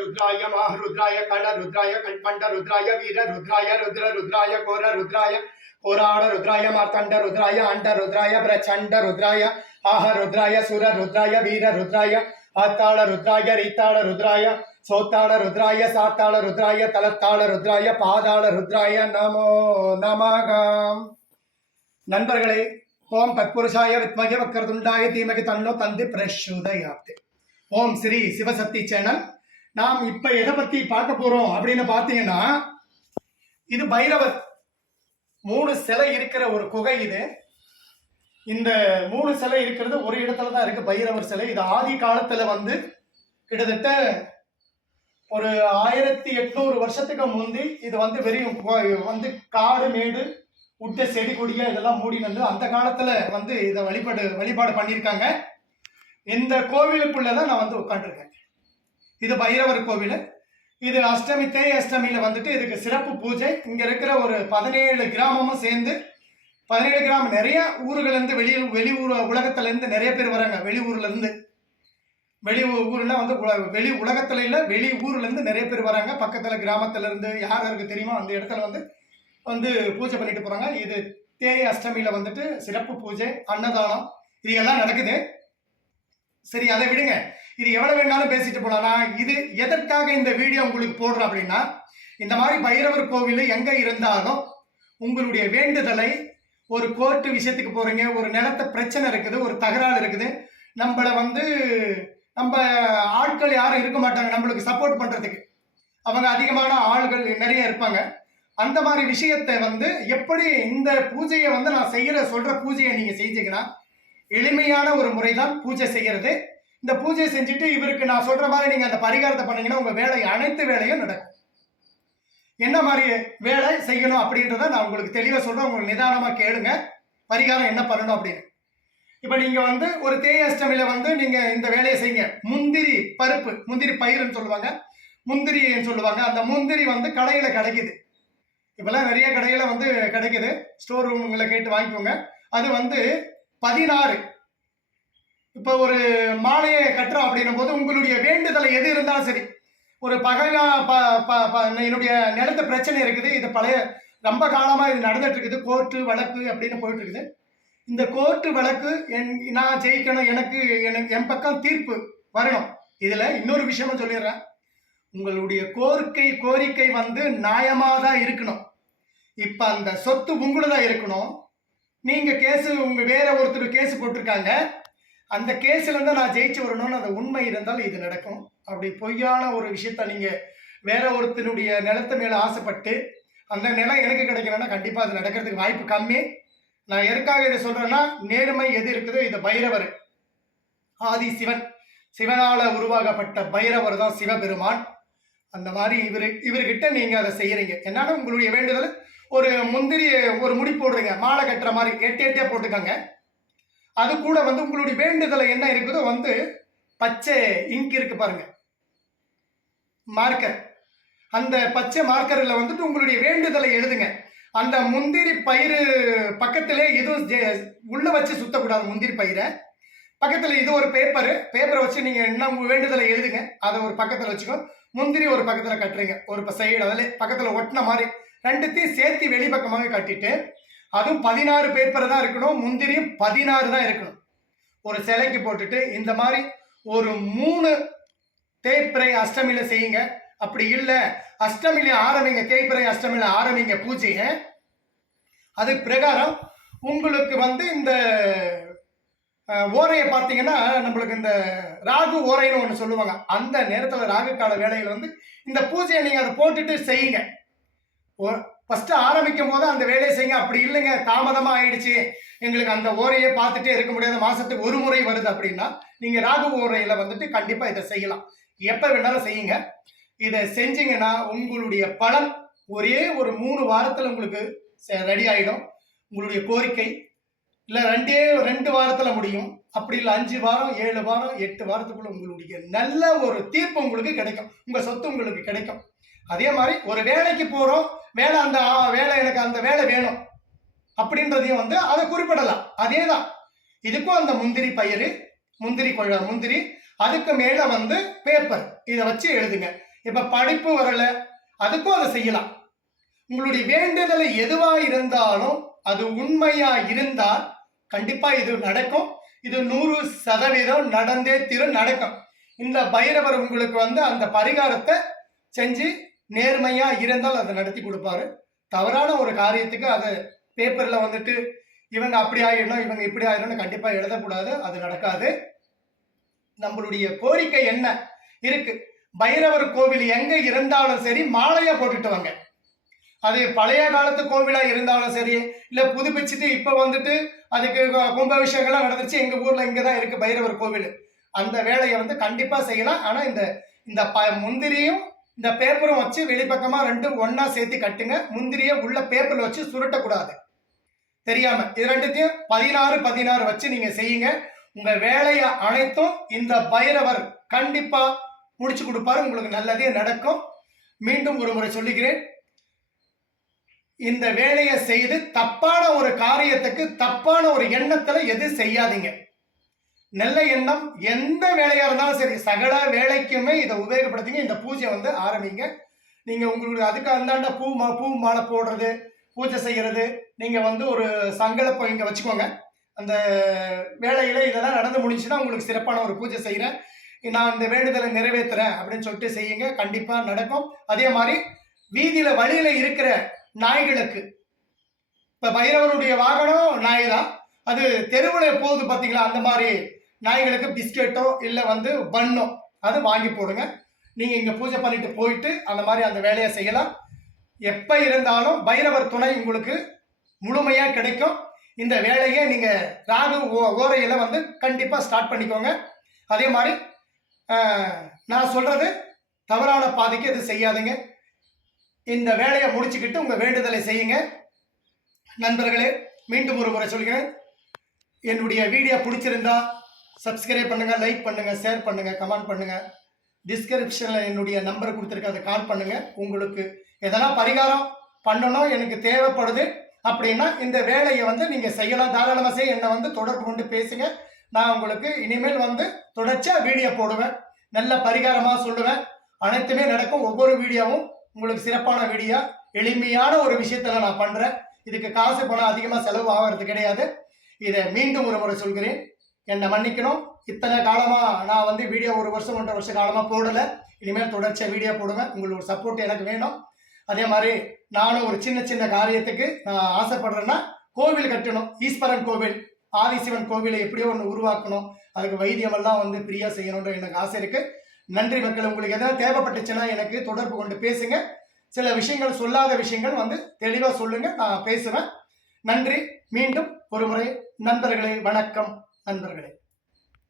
ருத்ராய மாருத்ராய கள ருத்ராய கல்பண்ட ருத்ராய வீர ருத்ராய ருத்ர ருத்ராய கோர ருத்ராய கோராட ருத்ராய மார்த்தண்ட ருத்ராய அண்ட ருத்ராய பிரச்சண்ட ருத்ராய ஆஹ ருத்ராய சுர ருத்ராய வீர ருத்ராய ஆத்தாள ருத்ராய ரீத்தாள ருத்ராய சோத்தாள ருத்ராய சாத்தாள ருத்ராய தலத்தாள ருத்ராய பாதாள ருத்ராய நமோ நமகம். நண்பர்களே, ஓம் தத்புருஷாய வித்மகி வக்கரதுண்டாய தீமகி தன்னோ தந்தி பிரசோதயாத். ஓம் ஸ்ரீ சிவசக்தி சேனல். நாம் இப்ப எதை பத்தி பார்க்க போறோம் அப்படின்னு பாத்தீங்கன்னா, இது பைரவர் 3 சிலை இருக்கிற ஒரு குகை. இது இந்த 3 சிலை இருக்கிறது ஒரு இடத்துல தான் இருக்கு. பைரவர் சிலை இது ஆதி காலத்துல கிட்டத்தட்ட ஒரு 1800 வருஷத்துக்கு முந்தி இது வெறும் காடு மேடு உட்ட செடி கொடியா இதெல்லாம் மூடி அந்த காலத்துல இதை வழிபாடு பண்ணியிருக்காங்க. இந்த கோவிலுக்குள்ளதான் நான் உட்காந்துருக்கேன். இது பைரவர் கோவில். இது அஷ்டமி தேய் அஷ்டமியில இதுக்கு சிறப்பு பூஜை. இங்க இருக்கிற ஒரு 17 கிராமமும் சேர்ந்து 17 கிராமம் நிறைய ஊர்கள் இருந்து வெளியூர் உலகத்துல இருந்து நிறைய பேர் வராங்க. வெளியூர்ல இருந்து வெளி உலகத்துல இல்ல வெளி ஊர்ல இருந்து நிறைய பேர் வராங்க. பக்கத்துல கிராமத்துல இருந்து யாருக்கு தெரியுமோ அந்த இடத்துல பூஜை பண்ணிட்டு போறாங்க. இது தேய் அஷ்டமியில சிறப்பு பூஜை, அன்னதானம் இது எல்லாம் நடக்குது. சரி, அதை விடுங்க. இது எவ்வளவு வேணாலும் பேசிட்டு போலாம். இது எதற்காக இந்த வீடியோ உங்களுக்கு போடுறேன் அப்படின்னா, இந்த மாதிரி பைரவர் கோவில் எங்க இருந்தாலும் உங்களுடைய வேண்டுதலை, ஒரு கோர்ட்டு விஷயத்துக்கு போறீங்க, ஒரு நிலத்த பிரச்சனை இருக்குது, ஒரு தகராறு இருக்குது, நம்மள நம்ம ஆட்கள் யாரும் இருக்க மாட்டாங்க நம்மளுக்கு சப்போர்ட் பண்றதுக்கு. அவங்க அதிகமான ஆள்கள் நிறைய இருப்பாங்க. அந்த மாதிரி விஷயத்தை எப்படி இந்த பூஜையை நான் சொல்ற பூஜையை நீங்க செஞ்சீங்கன்னா எளிமையான ஒரு முறைதான் பூஜை செய்யறது. இந்த பூஜை செஞ்சுட்டு இவருக்கு நான் சொல்ற மாதிரி நீங்க அந்த பரிகாரத்தை பண்ணீங்கன்னா உங்க அனைத்து வேலையும் நடக்கும். என்ன மாதிரி வேலை செய்யணும் அப்படின்றத நான் உங்களுக்கு தெளிவா சொல்றேன். உங்களுக்கு நிதானமா கேளுங்க, பரிகாரம் என்ன பண்ணணும் அப்படின்னு. இப்ப நீங்க ஒரு தேய் அஷ்டமியில நீங்க இந்த வேலையை செய்யுங்க. முந்திரி பருப்பு, முந்திரி பயிருன்னு சொல்லுவாங்க, முந்திரின்னு சொல்லுவாங்க. அந்த முந்திரி கடையில கிடைக்குது. இப்பெல்லாம் நிறைய கடையில கிடைக்குது. ஸ்டோர் ரூம்களை கேட்டு வாங்கிக்கோங்க. அது 16. இப்போ ஒரு மாலையை கட்டுறோம் அப்படின்னும் போது உங்களுடைய வேண்டுதலை எது இருந்தாலும் சரி, ஒரு என்னுடைய நிலத்த பிரச்சனை இருக்குது, இது ரொம்ப காலமா இது நடந்துட்டு இருக்குது, கோர்ட்டு வழக்கு அப்படின்னு போயிட்டு இருக்குது. இந்த கோர்ட்டு வழக்கு நான் ஜெயிக்கணும், எனக்கு என் பக்கம் தீர்ப்பு வரணும். இதுல இன்னொரு விஷயமும் சொல்லிடுறேன். உங்களுடைய கோரிக்கை நியாயமாதான் இருக்கணும். இப்ப அந்த சொத்து உங்களுதான் இருக்கணும். நீங்க வேற ஒருத்தர் கேஸ் போட்டிருக்காங்க, அந்த கேஸ்ல இருந்தா நான் ஜெயிச்சு வரணும்னு அந்த உண்மை இருந்தால் இது நடக்கும். அப்படி பொய்யான ஒரு விஷயத்த நீங்க வேற ஒருத்தனுடைய நிலத்து மேல ஆசைப்பட்டு அந்த நிலம் எனக்கு கிடைக்கணும்னா கண்டிப்பா அது நடக்கிறதுக்கு வாய்ப்பு கம்மி. நான் எதுக்காக இதை சொல்றேன்னா, நேர்மை எது இருக்குதோ இது பைரவர், ஆதி சிவனால உருவாக்கப்பட்ட பைரவர் தான் சிவபெருமான். அந்த மாதிரி இவர்கிட்ட நீங்க அதை செய்யறீங்க. என்னன்னா உங்களுடைய வேண்டுதல், ஒரு முந்திரி ஒரு முடி போடுறீங்க, மாலை கட்டுற மாதிரி 8 போட்டுக்கங்க. அது கூட உங்களுடைய வேண்டுதலை என்ன இருக்குதோ பச்சை இங்க் இருக்கு பாருங்க, மார்க்கர். அந்த பச்சை மார்க்கர்ல உங்களுடைய வேண்டுதலை எழுதுங்க. அந்த முந்திரி பயிறு பக்கத்திலே எதுவும் உள்ள வச்சு சுத்தக்கூடாது. முந்திரி பயிரை பக்கத்துல இது ஒரு பேப்பரை வச்சு நீங்க என்ன உங்க வேண்டுதலை எழுதுங்க. அதை ஒரு பக்கத்துல வச்சுக்கோ. முந்திரி ஒரு பக்கத்துல கட்டுறீங்க, ஒரு சைடு அதில் பக்கத்துல ஒட்டின மாதிரி ரெண்டுத்தையும் சேர்த்து வெளிப்பக்கமாக கட்டிட்டு, அதுவும் 16 பேப்பர் தான் இருக்கணும், முந்திரியும் 16 தான் இருக்கணும். ஒரு சிலைக்கு போட்டுட்டு இந்த மாதிரி ஒரு 3 தேய்பிறை அஷ்டமியில செய்யுங்க. அப்படி இல்லை அஷ்டமியில ஆரம்பிங்க, தேய்பிறை அஷ்டமியில ஆரம்பிங்க பூஜையை. அது பிரகாரம் உங்களுக்கு இந்த ஓரையை பார்த்தீங்கன்னா, நம்மளுக்கு இந்த ராகு ஓரைன்னு ஒன்று சொல்லுவாங்க. அந்த நேரத்தில் ராகு கால வேலையில் இந்த பூஜையை நீங்கள் அதை போட்டுட்டு செய்யுங்க. ஃபர்ஸ்ட் ஆரம்பிக்கும் போது அந்த வேலையை செய்யுங்க. அப்படி இல்லைங்க, தாமதமாக ஆயிடுச்சு, எங்களுக்கு அந்த ஓரையை பார்த்துட்டே இருக்க முடியாத, மாசத்துக்கு ஒரு முறை வருது அப்படின்னா நீங்க ராகு ஓரையில கண்டிப்பா இதை செய்யலாம். எப்ப வேணாலும் செய்யுங்க. இதை செஞ்சீங்கன்னா உங்களுடைய பலன் ஒரே ஒரு 3 வாரத்தில் உங்களுக்கு ரெடி ஆயிடும். உங்களுடைய கோரிக்கை இல்லை 2 வாரத்துல முடியும். அப்படி இல்லை 5 வாரம் 7 வாரம் 8 வாரத்துக்குள்ள உங்களுடைய நல்ல ஒரு தீர்ப்பு உங்களுக்கு கிடைக்கும். உங்க சொத்து உங்களுக்கு கிடைக்கும். அதே மாதிரி ஒரு வேலைக்கு போறோம், அந்த வேலை எனக்கு அந்த வேலை வேணும் அப்படின்றதையும் அதை குறிப்பிடலாம். அதே தான் இதுக்கும் அந்த முந்திரி பயிறு, முந்திரி அதுக்கு மேல வந்து பேப்பர் இதை வச்சு எழுதுங்க. இப்ப படிப்பு வரல, அதுக்கும் அதை செய்யலாம். உங்களுடைய வேண்டுதலை எதுவா இருந்தாலும் அது உண்மையா இருந்தால் கண்டிப்பா இது நடக்கும். இது 100% நடந்தே நடக்கும். இந்த பைரவர் உங்களுக்கு வந்து அந்த பரிகாரத்தை செஞ்சு நேர்மையா இருந்தால் அதை நடத்தி கொடுப்பாரு. தவறான ஒரு காரியத்துக்கு அதை பேப்பர்ல வந்துட்டு இவங்க அப்படி ஆயிடணும், இவங்க இப்படி ஆயிடணும் கண்டிப்பா எழுதக்கூடாது. அது நடக்காது. நம்மளுடைய கோரிக்கை என்ன இருக்கு? பைரவர் கோவில் எங்க இருந்தாலும் சரி மாலையா போட்டுட்டு வாங்க. அது பழைய காலத்து கோவிலா இருந்தாலும் சரி, இல்ல புதுப்பிச்சுட்டு இப்ப வந்துட்டு அதுக்கு கும்பாபிஷேகம்லாம் நடந்துச்சு, எங்க ஊர்ல இங்கதான் இருக்கு பைரவர் கோவில், அந்த வேலையை வந்து கண்டிப்பா செய்யலாம். ஆனா இந்த இந்த முந்திரியும் இந்த பேப்பரும் வச்சு வெளிப்பக்கமா ரெண்டும் ஒன்னா சேர்த்து கட்டுங்க. முந்திரிய உள்ள பேப்பர்ல வச்சு சுருட்டக்கூடாது தெரியாம. இது ரெண்டுத்தையும் 16 வச்சு நீங்க செய்யுங்க. உங்க வேலையை அனைத்தும் இந்த பைரவர் கண்டிப்பா முடிச்சு கொடுப்பாரு. உங்களுக்கு நல்லதே நடக்கும். மீண்டும் ஒரு முறை சொல்லுகிறேன், இந்த வேலையை செய்து தப்பான ஒரு காரியத்துக்கு தப்பான ஒரு எண்ணத்துல எது செய்யாதீங்க. நல்ல எண்ணம் எந்த வேலையா இருந்தாலும் சரி, சகல வேலைக்குமே இதை உபயோகப்படுத்திங்க. இந்த பூஜை வந்து ஆரம்பிங்க. நீங்க உங்களுக்கு அதுக்கு அந்தாண்ட பூ மாலை போடுறது, பூஜை செய்யறது, நீங்க வந்து ஒரு சங்கல்பம் இங்க வச்சுக்கோங்க. அந்த வேலையில இதெல்லாம் நடந்து முடிஞ்சுன்னா உங்களுக்கு சிறப்பான ஒரு பூஜை செய்யறேன், நான் இந்த வேண்டுதலை நிறைவேற்றுறேன் அப்படின்னு சொல்லிட்டு செய்யுங்க. கண்டிப்பா நடக்கும். அதே மாதிரி வீதியில வழியில இருக்கிற நாய்களுக்கு, இப்ப பைரவருடைய வாகனம் நாய் தான், அது தெருவில் போகுது பார்த்தீங்களா, அந்த மாதிரி நாய்களுக்கு பிஸ்கெட்டோ இல்லை வந்து பன்னோ அது வாங்கி போடுங்க. நீங்கள் இங்கே பூஜை பண்ணிட்டு போயிட்டு அந்த மாதிரி அந்த வேலையை செய்யலாம். எப்போ இருந்தாலும் பைரவர் துணை உங்களுக்கு முழுமையாக கிடைக்கும். இந்த வேலையை நீங்கள் ராகு ஓரையில் வந்து கண்டிப்பாக ஸ்டார்ட் பண்ணிக்கோங்க. அதே மாதிரி நான் சொல்கிறது தவறான பாதைக்கு எது செய்யாதுங்க. இந்த வேலையை முடிச்சுக்கிட்டு உங்கள் வேண்டுதலை செய்யுங்க. நண்பர்களே, மீண்டும் ஒரு முறை சொல்கிறேன், என்னுடைய வீடியோ பிடிச்சிருந்தா சப்ஸ்கிரைப் பண்ணுங்கள், லைக் பண்ணுங்கள், ஷேர் பண்ணுங்கள், கமெண்ட் பண்ணுங்கள். டிஸ்கிரிப்ஷனில் என்னுடைய நம்பர் கொடுத்துருக்க, அதை கால் பண்ணுங்கள். உங்களுக்கு எதனா பரிகாரம் பண்ணணும் எனக்கு தேவைப்படுது அப்படின்னா இந்த வேலையை வந்து நீங்கள் செய்யலாம். தாராளமாக செய்ய என்னை வந்து தொடர்பு கொண்டு பேசுங்க. நான் உங்களுக்கு இனிமேல் வந்து தொடர்ச்சியாக வீடியோ போடுவேன், நல்ல பரிகாரமாக சொல்லுவேன். அனைத்துமே நடக்கும். ஒவ்வொரு வீடியோவும் உங்களுக்கு சிறப்பான வீடியோ, எளிமையான ஒரு விஷயத்தில் நான் பண்ணுறேன். இதுக்கு காசு பணம் அதிகமாக செலவு ஆகிறது கிடையாது. இதை மீண்டும் ஒரு முறை சொல்கிறேன், என்னை மன்னிக்கணும். இத்தனை காலமாக நான் வந்து வீடியோ 1 வருஷம் 1.5 வருஷ காலமாக போடலை. இனிமேல் தொடர்ச்சியாக வீடியோ போடுவேன். உங்களோட சப்போர்ட் எனக்கு வேணும். அதே மாதிரி நானும் ஒரு சின்ன சின்ன காரியத்துக்கு நான் ஆசைப்படுறேன்னா, கோவில் கட்டணும், ஈஸ்வரன் கோவில், ஆதிசிவன் கோவிலை எப்படியோ ஒன்று உருவாக்கணும், அதுக்கு வைத்தியமெல்லாம் வந்து ஃப்ரீயாக செய்யணுன்ற எனக்கு ஆசை இருக்குது. நன்றி மக்கள். உங்களுக்கு எதனா தேவைப்பட்டுச்சுன்னா எனக்கு தொடர்பு கொண்டு பேசுங்க. சில விஷயங்கள் சொல்லாத விஷயங்கள் வந்து தெளிவாக சொல்லுங்க, நான் பேசுவேன். நன்றி. மீண்டும் ஒரு முறை நண்பர்களே, வணக்கம் நண்பர்களே.